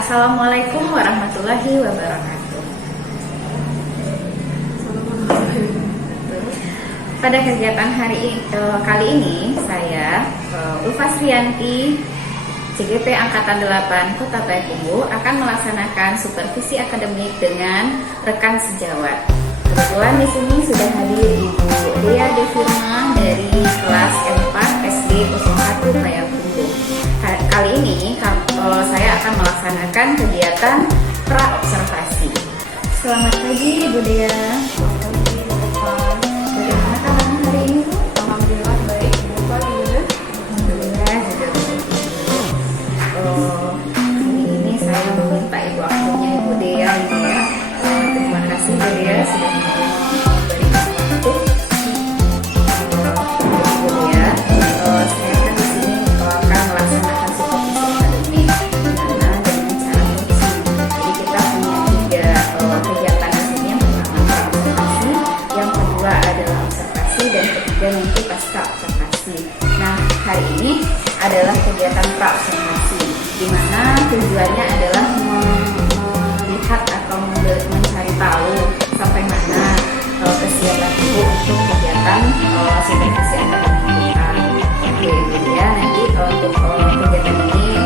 Assalamualaikum warahmatullahi wabarakatuh. Pada kegiatan kali ini saya Ulfasrianti CGP Angkatan 8 Kota Payakumbuh akan melaksanakan supervisi akademik dengan rekan sejawat. Kebetulan di sini sudah hadir Ibu Dea Devirma dari kelas 4 SD 01 Payakumbuh. Kali ini saya akan melaksanakan kegiatan pra-observasi. Selamat pagi Ibu Dea. Bagaimana kabarnya hari ini Bu? Alhamdulillah baik. Alhamdulillah juga baik. Hari ini saya meminta waktunya Ibu Dea ini ya. Terima kasih Bu Dea sudah memberi waktu. Ibu Dea, saya kan di sini akan melaksanakan supervisi akademik dengan cara coaching. Jadi kita punya 3 kegiatan di sini. Yang pertama observasi, yang kedua adalah observasi, dan ketiga nanti pasca observasi. Nah, hari ini adalah kegiatan pra-observasi, di mana tujuannya adalah melihat atau mencari tahu sampai mana kesiapan Ibu untuk kegiatan supervisi akademik kita. Oke Ibu ya, nanti untuk kegiatan ini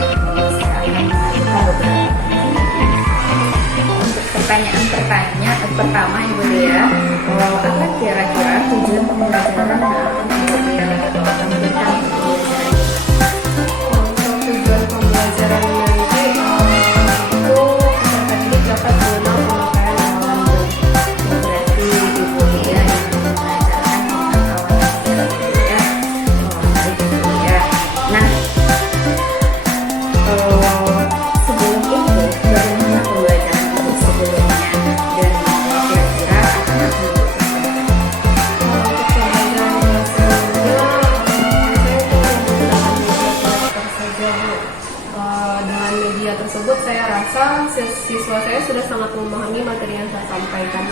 saya akan mengajukan beberapa pertanyaan. Untuk pertama Ibu Dea, apa kira-kira tujuan pembelajaran yang akan Ibu Dea berikan untuk pembelajaran? Tujuan pembelajaran nanti itu peserta didik dapat mengenal pemakaian alam bumi. Berarti Ibu Dea yang mengajarkan pengetahuan ya. Baik Ibu Dea. Nah, sebelum itu bagaimana pembelajaran Ibu sebelumnya, dan kira-kira akan apa Ibu lakukan? Untuk pembelajaran sebelumnya, saya itu menggunakan media kolektor saja Bu. Dengan media tersebut saya rasa siswa saya sudah sangat memahami materi yang saya sampaikan.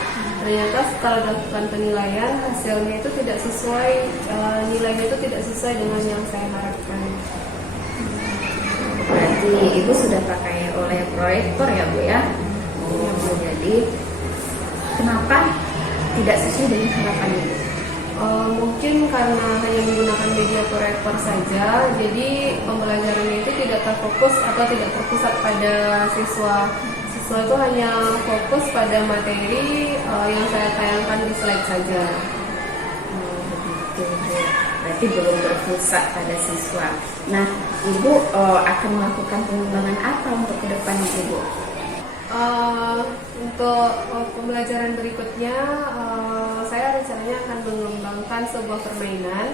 Ternyata setelah dilakukan penilaian, hasilnya itu tidak sesuai, nilainya itu tidak sesuai dengan yang saya harapkan. Berarti Ibu sudah pakai oleh proyektor ya Bu ya? Jadi kenapa tidak sesuai dengan harapan Ibu? Mungkin karena hanya menggunakan media proyektor saja, jadi pembelajarannya itu tidak terfokus atau tidak terpusat pada siswa. Siswa itu hanya fokus pada materi yang saya tayangkan di slide saja. Begitu Bu. Berarti belum berpusat pada siswa. Nah, Ibu akan melakukan pengembangan apa untuk kedepannya Ibu? Untuk pembelajaran berikutnya, saya rencananya akan mengembangkan sebuah permainan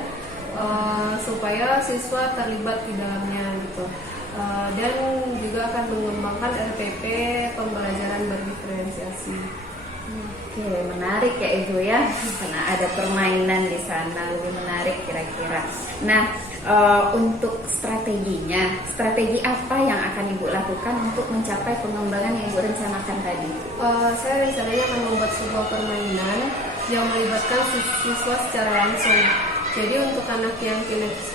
supaya siswa terlibat di dalamnya gitu. Dan juga akan mengembangkan RPP pembelajaran berdiferensiasi. Oke, menarik ya Ibu ya, karena ada permainan di sana, lebih menarik kira-kira. Nah, untuk strateginya, strategi apa yang akan Ibu lakukan untuk mencapai pengembangan yang Ibu rencanakan tadi? Saya rencananya akan membuat sebuah permainan yang melibatkan siswa secara langsung. Jadi untuk anak yang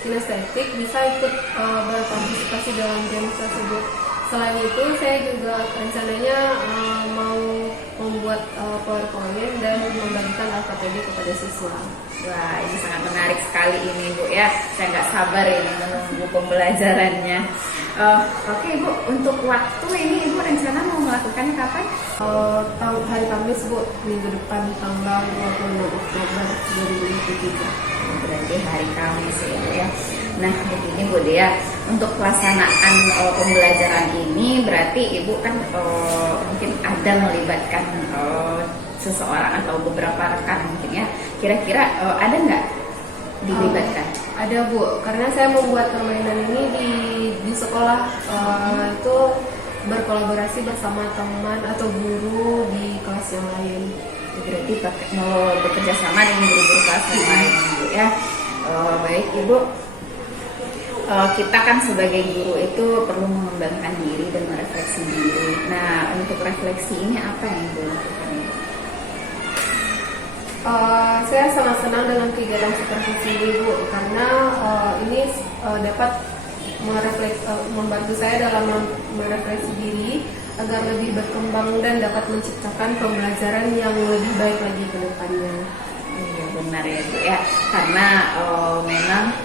kinestetik bisa ikut berpartisipasi dalam game tersebut. Selain itu, saya juga rencananya mau membuat PowerPoint dan membagikan LKPD kepada siswa. Wah, ini sangat menarik sekali ini Bu ya. Saya nggak sabar ini menunggu pembelajarannya. Oke Ibu, untuk waktu ini Ibu rencana mau melakukannya kapan? Hari Kamis Bu, minggu depan tanggal 26 Oktober 2023. Berarti hari Kamis ya. Nah, begini Bu Dea, untuk pelaksanaan pembelajaran ini berarti Ibu kan mungkin ada melibatkan seseorang atau beberapa rekan mungkin ya. Kira-kira ada nggak dilibatkan? Ada Bu, karena saya membuat permainan ini di sekolah itu berkolaborasi bersama teman atau guru di kelas yang lain. Berarti mau bekerja sama dengan guru-guru kelas yang lain Bu ya. Baik Ibu, kita kan sebagai guru itu perlu mengembangkan diri dan merefleksi diri. Nah, untuk refleksi ini apa yang Ibu lakukan? Saya sangat senang dengan kegiatan supervisi ini Bu, karena ini dapat membantu saya dalam merefleksi diri agar lebih berkembang dan dapat menciptakan pembelajaran yang lebih baik lagi ke depannya. Iya benar ya Bu ya, karena memang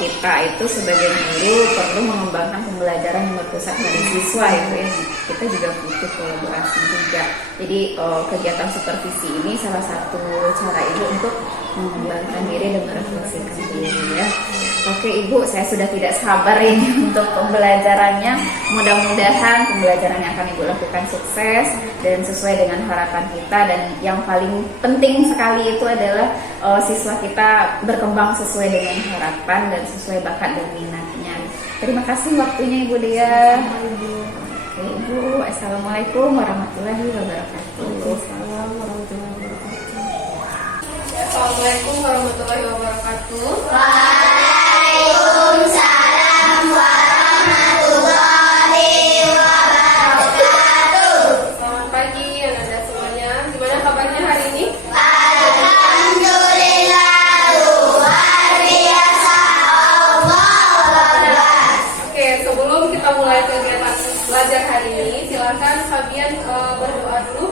kita itu sebagai guru perlu mengembangkan pembelajaran yang berpusat dari siswa itu ya. Kita juga butuh kolaborasi juga. Jadi kegiatan supervisi ini salah satu cara Ibu untuk mengembangkan diri dan merefleksikan diri ya. Oke Ibu, saya sudah tidak sabar ini untuk pembelajarannya. Mudah-mudahan pembelajaran yang akan Ibu lakukan sukses dan sesuai dengan harapan kita. Dan yang paling penting sekali itu adalah siswa kita berkembang sesuai dengan harapan dan sesuai bakat dan minatnya. Terima kasih waktunya Ibu Dea. Oke Ibu, Assalamualaikum warahmatullahi wabarakatuh. Assalamualaikum warahmatullahi wabarakatuh. Waalaikumsalam warahmatullahi wabarakatuh. Selamat pagi anak-anak semuanya. Gimana kabarnya hari ini? Alhamdulillah, luar biasa. Allah. Oke, sebelum kita mulai kegiatan belajar hari ini, silakan kalian berdoa dulu.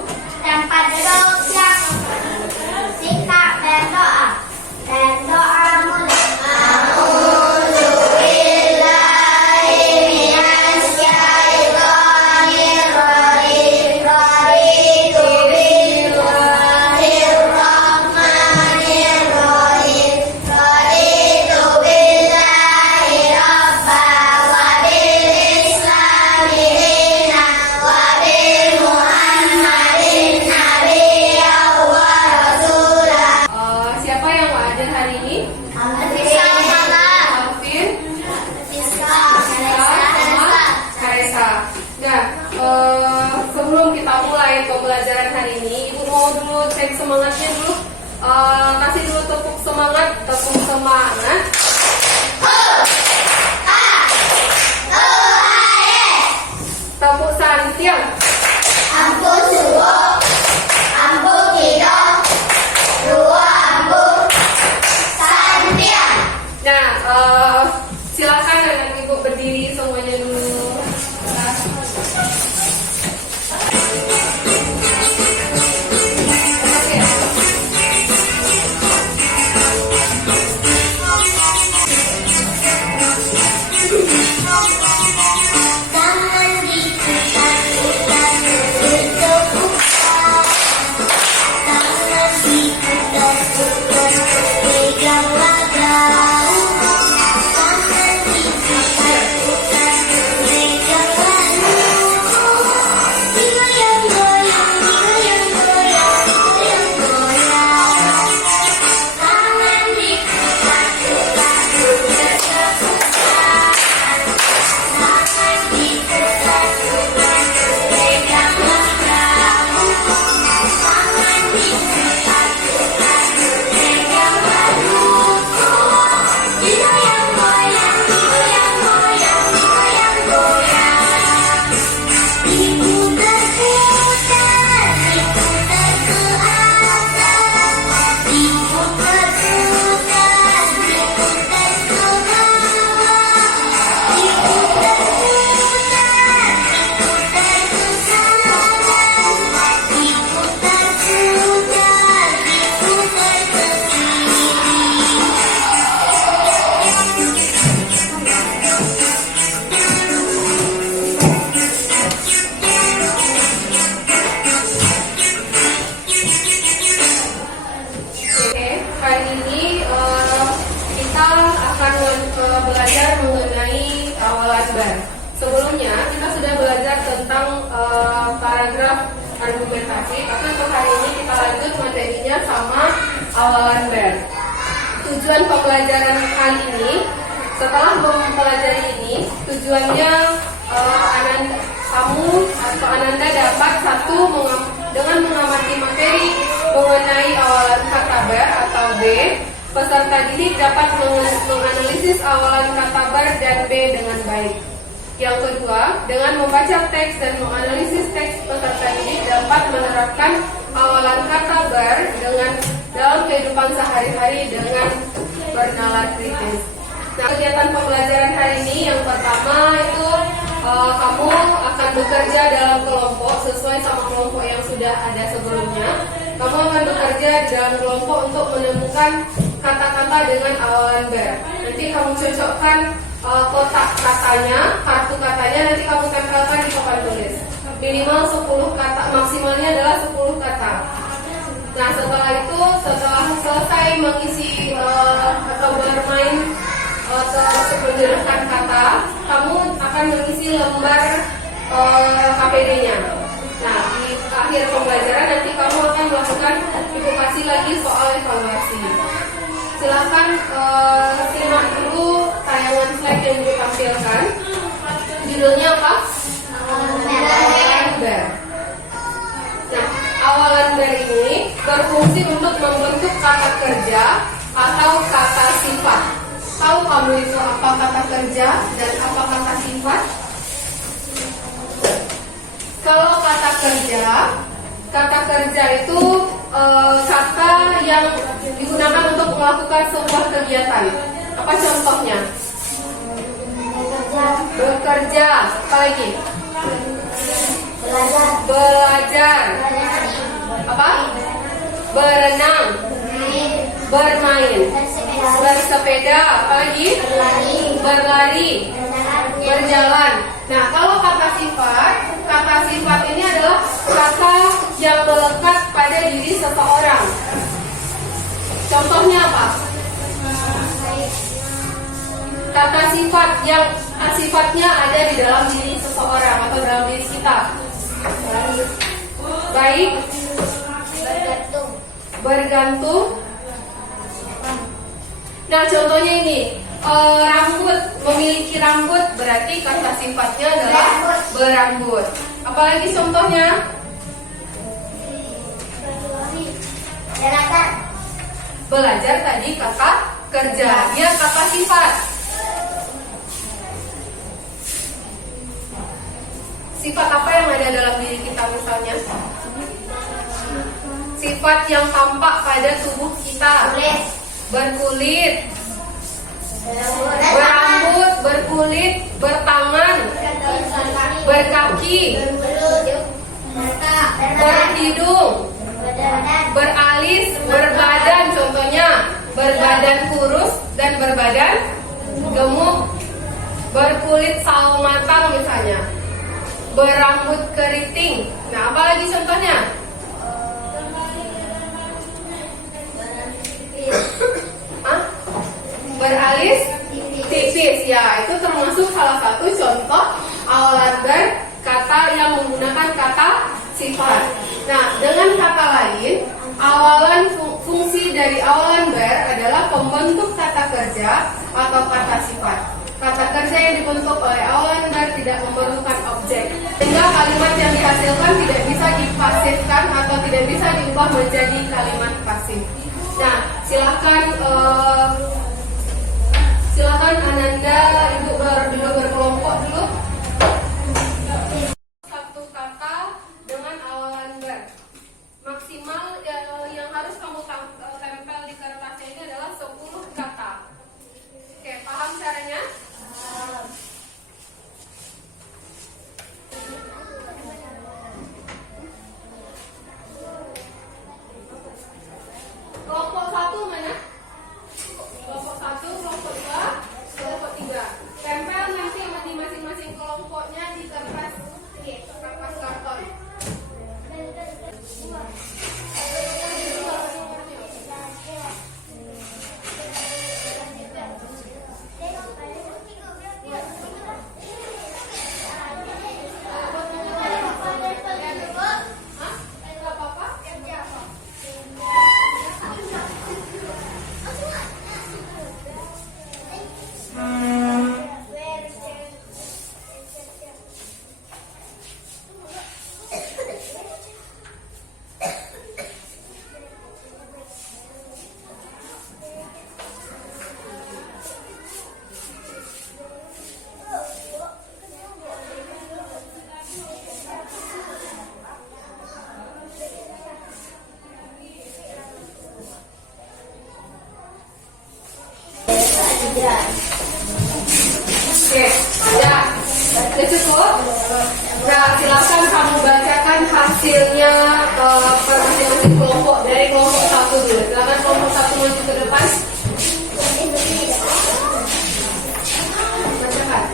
Tempat duduk siap. Sikap dan doa. Dan doa mulai. Siapa yang mau hadir hari ini? Karesa. Nah, sebelum kita mulai pembelajaran hari ini, Ibu mau dulu cek semangatnya dulu. Kasih dulu tepuk semangat. Tepuk santiang. Ampun suwo, ampun kido, dua ampun, santiang. Nah, silakan dengan Ibu berdiri semuanya dulu. Oke. presentasi, tapi untuk hari ini kita lanjut materinya sama awalan ber. Tujuan pembelajaran kali ini, setelah mempelajari ini, tujuannya kamu atau Ananda dapat satu dengan mengamati materi mengenai awalan kata ber atau B. Peserta didik dapat menganalisis awalan kata ber dan B dengan baik. Yang kedua, dengan membaca teks dan menganalisis teks, peserta didik dapat menerapkan awalan kata ber dalam kehidupan sehari-hari dengan bernalar kritis. Nah, kegiatan pembelajaran hari ini yang pertama itu kamu akan bekerja dalam kelompok sesuai sama kelompok yang sudah ada sebelumnya. Kamu akan bekerja di dalam kelompok untuk menemukan kata-kata dengan awalan ber. Nanti kamu cocokkan kotak katanya, kartu katanya, nanti kamu tempelkan di papan tulis. Minimal 10 kata, maksimalnya adalah 10 kata. Nah, setelah itu, setelah selesai mengisi atau bermain atau menjelaskan kata, kamu akan mengisi lembar KPD-nya. Nah, di akhir pembelajaran nanti kamu akan melakukan edukasi lagi soal evaluasi. Silakan simak dulu tayangan slide yang ditampilkan. Judulnya apa? Awalan ber. Nah, awalan ber ini berfungsi untuk membentuk kata kerja atau kata sifat. Tahu kamu itu apa kata kerja dan apa kata sifat? Kalau kata kerja itu kata yang digunakan untuk melakukan sebuah kegiatan. Apa contohnya? Bekerja. Apa lagi? Belajar. Apa? Berenang. Bermain. Bersepeda. Apa lagi? Berlari. Berjalan. Nah, kalau kata sifat ini adalah kata yang melekat pada diri seseorang. Contohnya apa? Kata sifat yang sifatnya ada di dalam diri seseorang atau dalam diri kita. Baik. Bergantung. Nah, contohnya ini. Rambut, memiliki rambut berarti kata sifatnya adalah berambut. Apalagi contohnya? Belajar tadi kata kerja, dia kata sifat. Sifat apa yang ada dalam diri kita misalnya? Sifat yang tampak pada tubuh kita. Berkulit, berambut, berkulit, bertangan, berkaki, berhidung, beralis, berbadan. Contohnya berbadan kurus dan berbadan gemuk. Berkulit sawo matang misalnya. Berambut keriting. Nah, apalagi contohnya? Beralis tipis, ya itu termasuk salah satu contoh awalan ber kata yang menggunakan kata sifat. Nah, dengan kata lain, fungsi dari awalan ber adalah pembentuk kata kerja atau kata sifat. Kata kerja yang dibentuk oleh awalan ber tidak memerlukan objek, sehingga kalimat yang dihasilkan tidak bisa dipasifkan atau tidak bisa diubah menjadi kalimat pasif. Nah, silakan Ananda, Ibu duduk berkelompok dulu. Satu kata dengan awalan ber. Maksimal yang harus kamu tempel di kertasnya ini adalah 10 kata. Oke, paham caranya? Kelompok 1 mana? Kelompok 1, kelompok 2, kelompok 3. Tempel nanti di masing-masing belajar. Oke, ya, udah cukup. Nah, silakan kamu bacakan hasilnya masing-masing kelompok dari kelompok 1 dulu. Silakan kelompok 1 maju ke depan. Bacakan.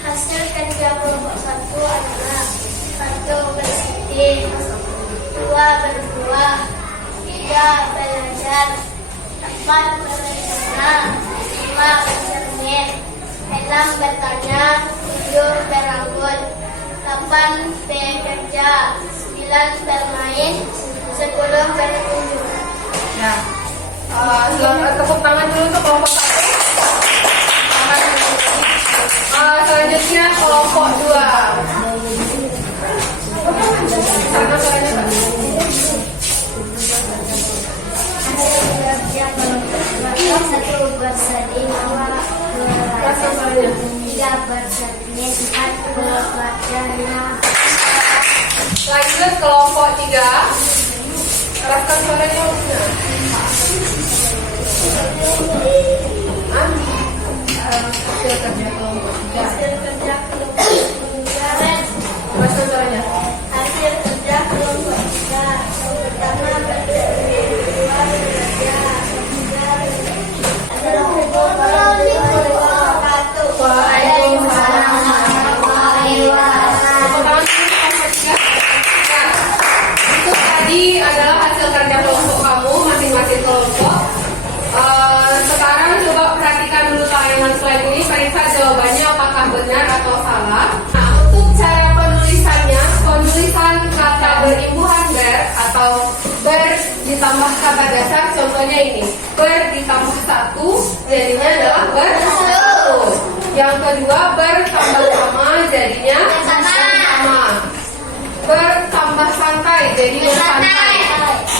Hasil kerja kelompok 1 adalah 1 bersedih, 2 berbuah, 3 belajar, 4 berencana, 5 bercermin, 6 bertanya, 7 beranggut, 8 bekerja, 9 bermain, 10 berkunjung. Nah, silakan tepuk tangan dulu untuk kelompok 1. Selanjutnya kelompok 2. Sama suaranya, Pak. Satu bersedih, 2 Suaranya. 3 bercermin, 4 bekerja, 5 Lanjut kelompok 3. Keraskan suaranya. Hasil kerja kelompok 3. hasil kerja kelompok 3. Keraskan suaranya. Hasil kerja kelompok 3 yang pertama bercermin, 2 bekerja, 3 Waalaikumsalam warahmatullahi wabarakatuh. Itu tadi adalah hasil kerja kelompok kamu masing-masing kelompok. Sekarang coba perhatikan dulu tayangan slide ini, periksa jawabannya apakah benar atau salah. Nah, untuk cara penulisannya, penulisan kata berimbuhan ber atau ber ditambah kata dasar, contohnya ini, ber ditambah 1 jadinya adalah ber 1. Yang kedua, ber tambah sama jadinya sama. Ber tambah santai jadinya santai.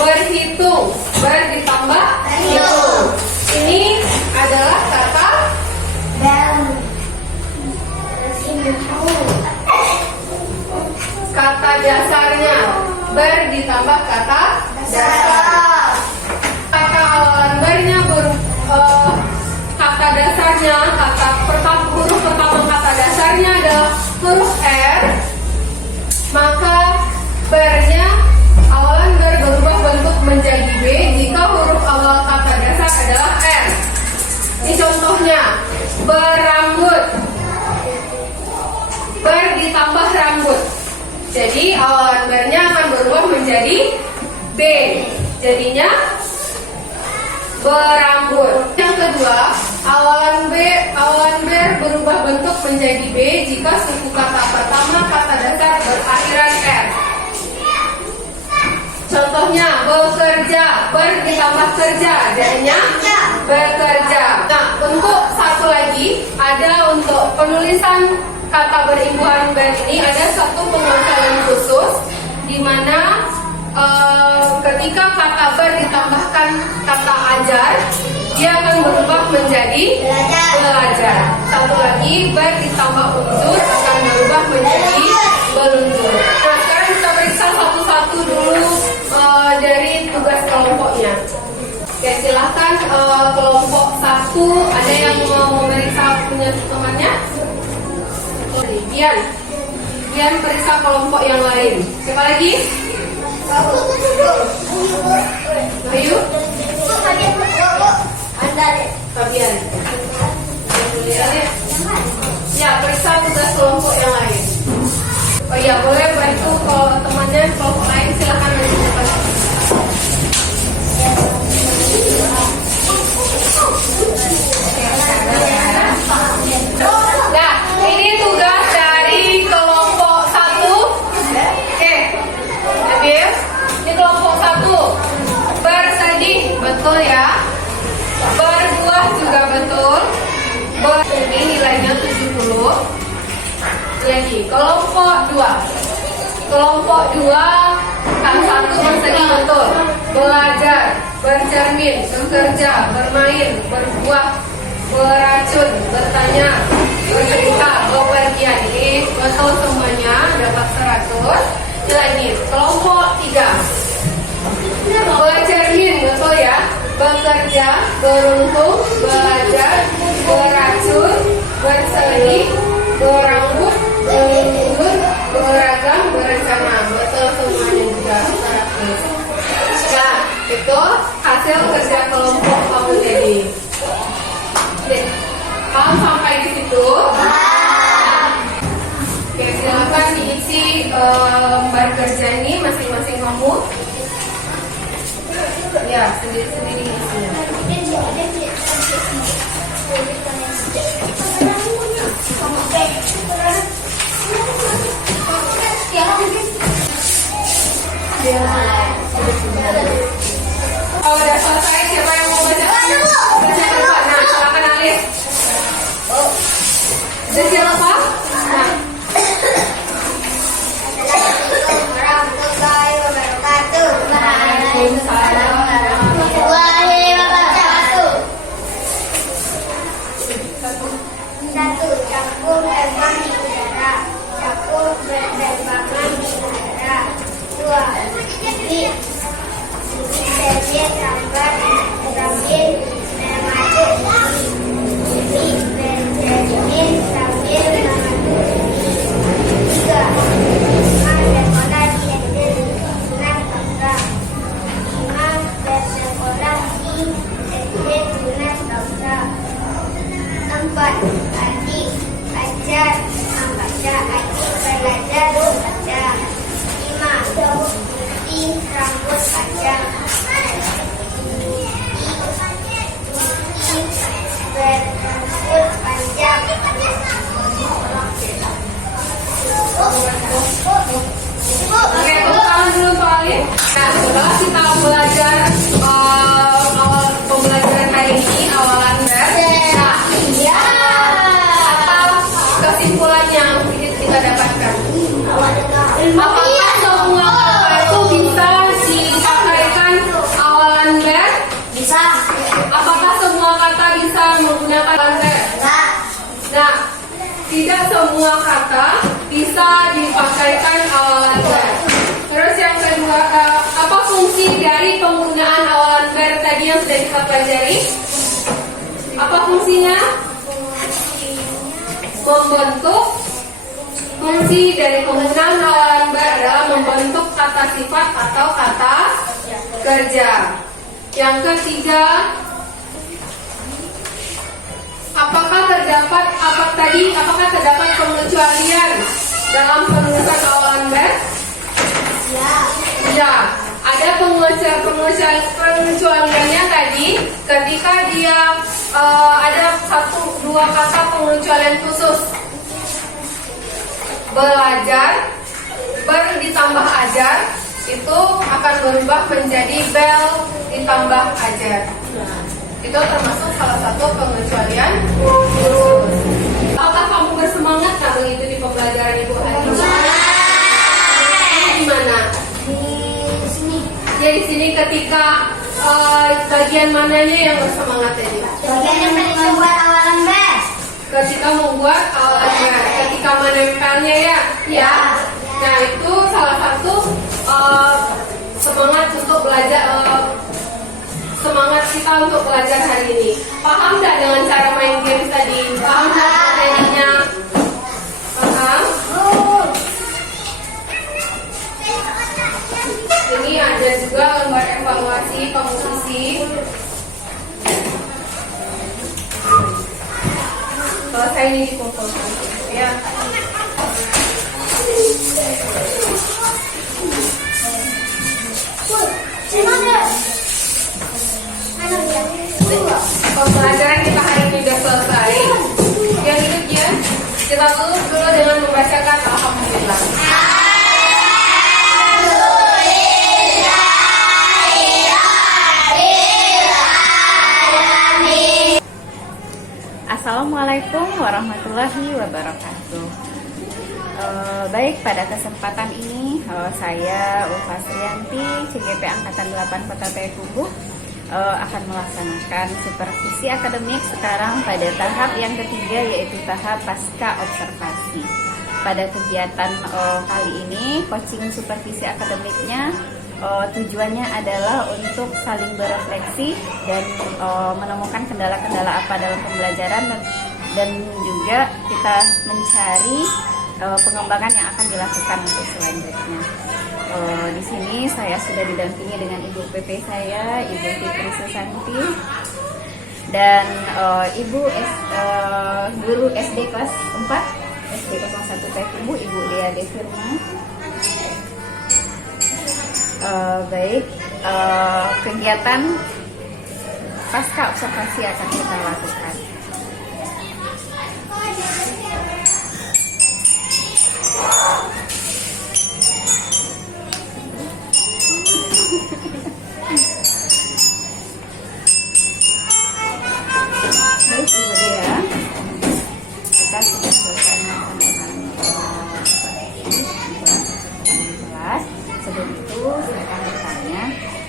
Berhitung, ber ditambah hitung. Ini adalah kata kata dasarnya, ber ditambah kata dasar. Kata awalan bernya kata dasarnya, kata pertama, huruf pertama kata dasarnya adalah huruf R, maka bernya awalan ber berubah bentuk menjadi B jika huruf awal kata dasar adalah R. Ini contohnya, berambut, ber ditambah rambut. Jadi awalan bernya akan berubah menjadi B. Jadinya berambut. Yang kedua, awalan ber berubah bentuk menjadi B jika suku kata pertama kata dasar berakhiran R. Contohnya, bekerja, ber ditambah kerja, jadinya bekerja. Nah, untuk satu lagi, ada untuk penulisan kata berimbuhan ber ini ada satu penguasaan khusus, di mana ketika kata ber ditambahkan kata ajar, dia akan berubah menjadi belajar. Satu lagi, ber ditambah unsur akan berubah menjadi belunsur. Nah, sekarang kita periksa satu-satu dulu dari tugas kelompoknya. Oke, silahkan kelompok 1, ada yang mau memeriksa punya temannya? Bian periksa kelompok yang lain. Siapa lagi? Ayo. Fabian. Ya, periksa tugas kelompok yang lain. Oh iya, boleh bantu kalau temannya kelompok lain, silakan menunjukkan. Nah, ini tugas dari kelompok 1. Oke, Nabil, ini kelompok 1. Bersedih, betul ya. Berbuah juga betul. Ini nilainya 70. Lagi, kelompok 2. Kelompok 2, kan 1 bersedih betul. Belajar, bercermin, bekerja, bermain, berbuah, beracun, bertanya, bercerita, bepergian. Ini betul semuanya, dapat 100. beruntung, belajar, beracun, bersedih, berambut, berundur, beragam, berencana. Betul semuanya juga praktis. Nah, itu hasil kerja kelompok kamu tadi. Paham sampai di situ? Oke, silakan diisi lembar kerja ini masing-masing kamu. Ya, sendiri-sendiri isinya. Oh, udah selesai. Siapa yang mau baca? Baca apa? Nah, silakan Alif. Udah siapa? Nah. Warahmatullahi wabarakatuh. Waalaikumsalam. Warahmatullahi wabarakatuh. 1. Cangkul terbang di udara. Cangkul berterbangan di udara. 2. Bumi terbiak gambar sambil memadu bumi. Bumi bercermin sambil memadu bumi. 3. Imam bersekolah di SD Sunan Bangka. Imam bersekolah di SD Sunan Bangka. 4. Adik belajar membaca. Adik belajar membaca. 5. Putih rambut panjang. Putih berambut panjang. Oke, tepuk tangan dulu Pak Alif. Nah, setelah kita belajar awal pembelajaran hari ini, awalan ber. Nah, apa kesimpulannya yang kita dapatkan? Apakah semua kata itu bisa dipakaikan awalan ber? Bisa. Apakah semua kata bisa menggunakan awalan ber? Nah, tidak semua kata bisa dipakaikan awalan ber. Terus yang kedua, apa fungsi dari penggunaan awalan ber tadi yang sudah kita pelajari? Apa fungsinya? Membentuk. Fungsi dari penggunaan awalan ber adalah membentuk kata sifat atau kata kerja. Yang ketiga, apakah terdapat pengecualian dalam penulisan awalan ber? Ya, ada pengecualiannya tadi ketika dia ada 1-2 kata pengecualian khusus. Belajar, ber ditambah ajar, itu akan berubah menjadi bel ditambah ajar. Itu termasuk salah satu pengecualian khusus. Apakah kamu bersemangat nggak mengikuti pembelajaran Ibu hari ini? Gimana? Ya di sini ketika bagian mananya yang bersemangat tadi? Bagian yang membuat awalan ber. Ketika membuat awalan ber, ketika menempelnya ya. Nah itu salah satu semangat untuk belajar, semangat kita untuk belajar hari ini. Paham nggak dengan cara main game tadi? Paham nggak strateginya? Paham? Ini ada juga lembar evaluasi pengisi. Selesai ini dikumpulkan ya. Pembelajaran kita hari ini sudah selesai. Yang berikutnya kita tutup dulu dengan membacakan alhamdulillah. Assalamualaikum warahmatullahi wabarakatuh. Baik, pada kesempatan ini saya Ulfa Srianti, CGP Angkatan 8 Kota Payakumbuh akan melaksanakan supervisi akademik sekarang pada tahap yang ketiga, yaitu tahap pasca observasi. Pada kegiatan kali ini, coaching supervisi akademiknya tujuannya adalah untuk saling berefleksi dan menemukan kendala-kendala apa dalam pembelajaran dan juga kita mencari pengembangan yang akan dilakukan untuk selanjutnya. Di sini saya sudah didampingi dengan Ibu PP saya, Ibu Fitri Susanti, dan guru SD kelas 4 SD 01 Tekubu, Ibu Dea Desirma. Baik, kegiatan pasca observasi akan kita lakukan. Baik Ibu Dea, kita sudah selesai melaksanakan kelas. Sebelum itu saya akan bertanya,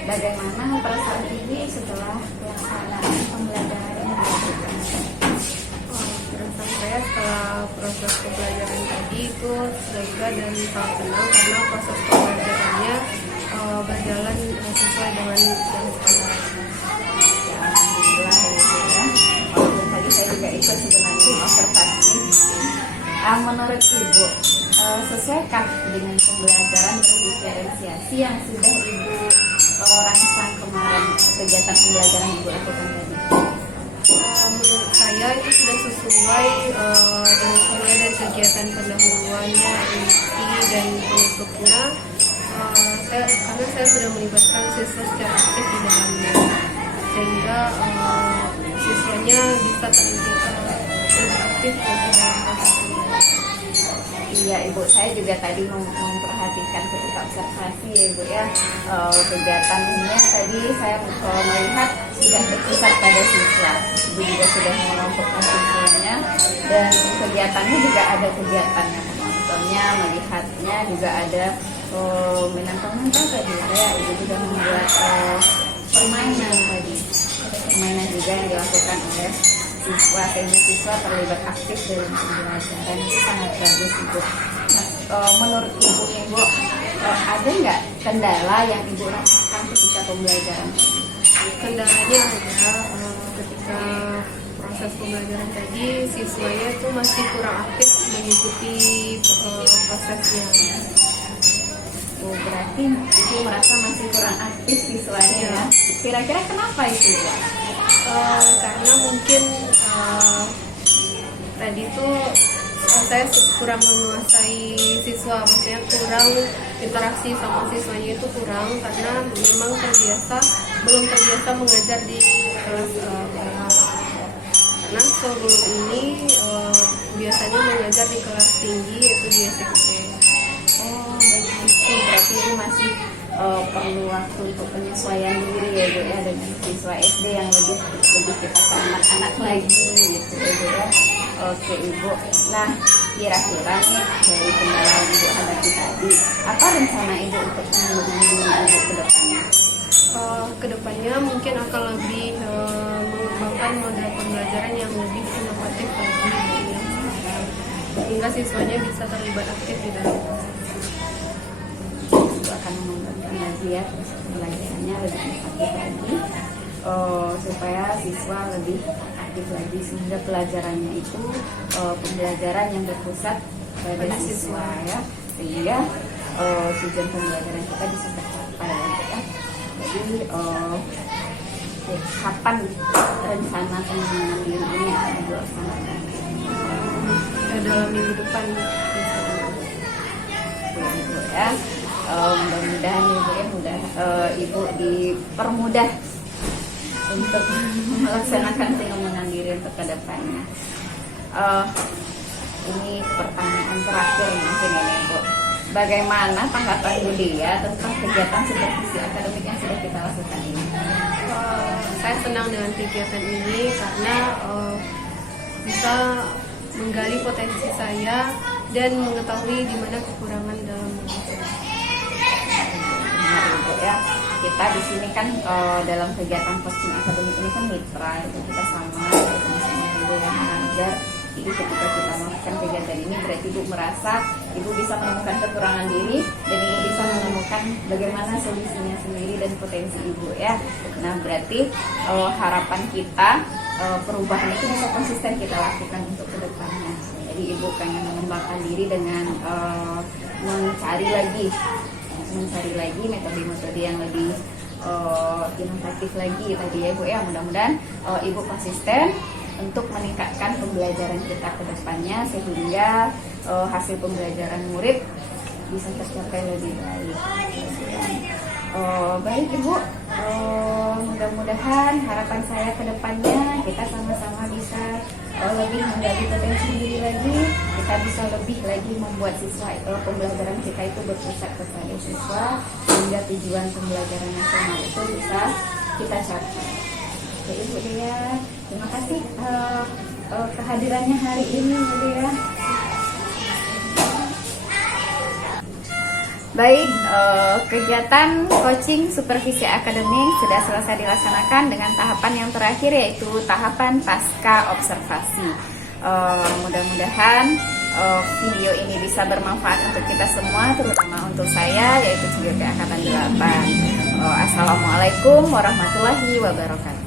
bagaimana perasaan Ibu setelah pelaksanaan pembelajaran yang dilakukan? Perasaan saya setelah proses pembelajaran tadi itu lega dan sangat senang karena proses pembelajarannya berjalan sesuai dengan yang saya. Alhamdulillah ya. Walaupun tadi saya juga ikut sebenarnya observasi. Menurut Ibu, sesuaikah dengan pembelajaran berdiferensiasi yang sudah Ibu rancang kemarin kegiatan pembelajaran Ibu lakukan tadi? Menurut saya itu sudah sesuai dengan mulai dari kegiatan pendahuluannya, inti dan penutupnya. Karena saya sudah melibatkan siswa secara aktif di dalamnya, sehingga siswanya bisa terlibat aktif di dalam proses pembelajaran. Iya Ibu, saya juga tadi memperhatikan ketika observasi ya Ibu ya, kegiatannya tadi saya melihat sudah berpusat pada siswa. Ibu juga sudah mengelompokkan siswanya dan kegiatannya juga ada kegiatannya, menontonnya, melihatnya juga ada menantang-nantang tadi ya. Ibu juga membuat permainan tadi, ada permainan juga yang dilakukan oleh siswa sehingga siswa terlibat aktif dalam pembelajaran. Itu sangat bagus Ibu. Nah, menurut Ibu, ada nggak kendala yang Ibu rasakan ketika pembelajaran? Kendalanya adalah ketika proses pembelajaran tadi siswanya itu masih kurang aktif mengikuti prosesnya. Oh, berarti Ibu merasa masih kurang aktif siswanya ya? Kira-kira kenapa itu Bu? Karena mungkin tadi tuh saya kurang menguasai siswa, maksudnya kurang interaksi sama siswanya itu kurang karena memang belum terbiasa mengajar di kelas bawah. Karena sebelum ini biasanya mengajar di kelas tinggi yaitu di SMP. Oh, begitu. Berarti Ibu masih perlu waktu untuk penyesuaian diri ya Bu ya dengan siswa SD yang lebih kita ke anak-anak lagi gitu ya Bu ya. Oke Ibu. Nah, kira-kira nih dari kendala yang Ibu hadapi tadi, apa rencana Ibu untuk membimbing Ibu ke depannya? Kedepannya mungkin akan lebih mengembangkan model pembelajaran yang lebih inovatif lagi sehingga siswanya bisa terlibat aktif di dalam proses. Itu akan mengembangkan lagi ya pembelajarannya lebih aktif lagi supaya siswa lebih aktif lagi sehingga pelajarannya itu pembelajaran yang berpusat pada siswa ya, sehingga tujuan pembelajaran kita bisa tercapai ya. Jadi kapan rencana pengembangan diri ini akan dilaksanakan? Dalam minggu depan Ibu ya, mudah-mudahan Ibu ya Ibu dipermudah untuk melaksanakan pengembangan diri untuk kedepannya. Ini pertanyaan terakhir mungkin ini Bu. Bagaimana tanggapan Bu Dea tentang kegiatan supervisi akademik yang sudah kita lakukan ini? saya senang dengan kegiatan ini karena bisa menggali potensi saya dan mengetahui di mana kekurangan dalam mengajar. Benar Ibu ya. Kita di sini kan dalam kegiatan coaching akademik ini kan mitra, itu kita sama sama Ibu yang mengajar Jadi ketika kita melakukan kegiatan ini berarti Ibu merasa Ibu bisa menemukan kekurangan diri dan Ibu bisa menemukan bagaimana solusinya sendiri dan potensi Ibu ya. Nah berarti harapan kita perubahan itu bisa konsisten kita lakukan untuk kedepannya. Jadi Ibu pengen mengembangkan diri dengan mencari lagi metode-metode yang lebih inovatif lagi tadi ya Bu ya. Mudah-mudahan Ibu konsisten untuk meningkatkan pembelajaran kita ke depannya sehingga hasil pembelajaran murid bisa tercapai lebih baik. Baik Ibu, mudah-mudahan harapan saya ke depannya kita sama-sama bisa lebih menggali potensi diri lagi, kita bisa lebih lagi membuat siswa pembelajaran kita itu berpusat kepada siswa sehingga tujuan pembelajaran nasional itu bisa kita capai. Oke Ibu Dea, terima kasih kehadirannya hari ini Bu Dea. Baik, kegiatan coaching supervisi akademik sudah selesai dilaksanakan dengan tahapan yang terakhir yaitu tahapan pasca observasi. Mudah-mudahan video ini bisa bermanfaat untuk kita semua, terutama untuk saya yaitu CGP Angkatan 8. Assalamualaikum warahmatullahi wabarakatuh.